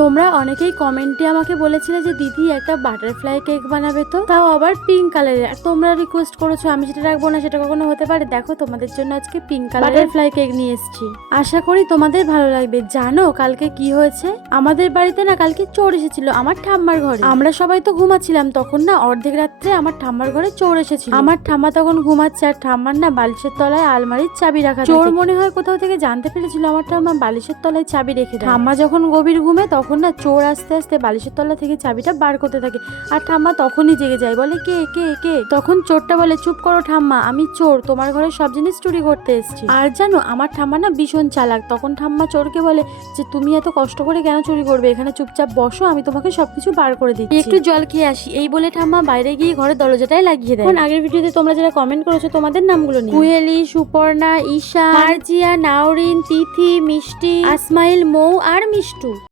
তোমরা অনেকেই কমেন্টে আমাকে বলেছিলে যে দিদি একটা বাটারফ্লাই কেক বানাবে, তো তাও আবার পিঙ্ক কালারের। আর তোমরা রিকোয়েস্ট করেছো আমি সেটা রাখবো না, সেটা কখনো হতে পারে? দেখো তোমাদের জন্য আজকে পিঙ্ক কালার বাটারফ্লাই কেক নিয়ে এসেছি, আশা করি তোমাদের ভালো লাগবে। জানো কালকে কি হয়েছে? আমাদের বাড়িতে না কালকে চোর এসেছিল আমার ঠাম্মার ঘরে। আমরা সবাই তো ঘুমাচ্ছিলাম, তখন না অর্ধেক রাত্রে আমার ঠাম্মার ঘরে চোর এসেছিল। আমার ঠাম্মা তখন ঘুমাচ্ছে, আর ঠাম্মার না বালিশের তলায় আলমারির চাবি রাখা। চোর মনে হয় কোথাও থেকে জানতে পেরেছিল আমার ঠাম্মা বালিশের তলায় চাবি রেখে দেয়। ঠাম্মা যখন গভীর ঘুমে তখন না চোর আস্তে আস্তে বালিশের তলা থেকে চাবিটা বার করতে থাকে, আর ঠাম্মা তখনই জেগে যায়, বলে কে কে কে। তখন চোরটা বলে চুপ করো ঠাম্মা, আমি চোর, তোমার ঘরে সব জিনিস চুরি করতে এসেছি। আর জানো আমার ঠাম্মা না ভীষণ চালাক। তখন ঠাম্মা চোরকে বলে যে তুমি এত কষ্ট করে কেন চুরি করবে, এখানে চুপচাপ বসো, আমি তোমাকে সবকিছু বার করে দিচ্ছি, একটু জল খেয়ে আসি। এই বলে ঠাম্মা বাইরে গিয়ে ঘরের দরজাটাই লাগিয়ে দেয়। এখন আগের ভিডিওতে তোমরা যারা কমেন্ট করেছো তোমাদের নামগুলো নিয়ে কুহেলি, সুপর্ণা, ঈশা, মার্জিয়া, নাওরিন, তিথি, মিষ্টি, আসমাইল, মৌ আর মিষ্টু।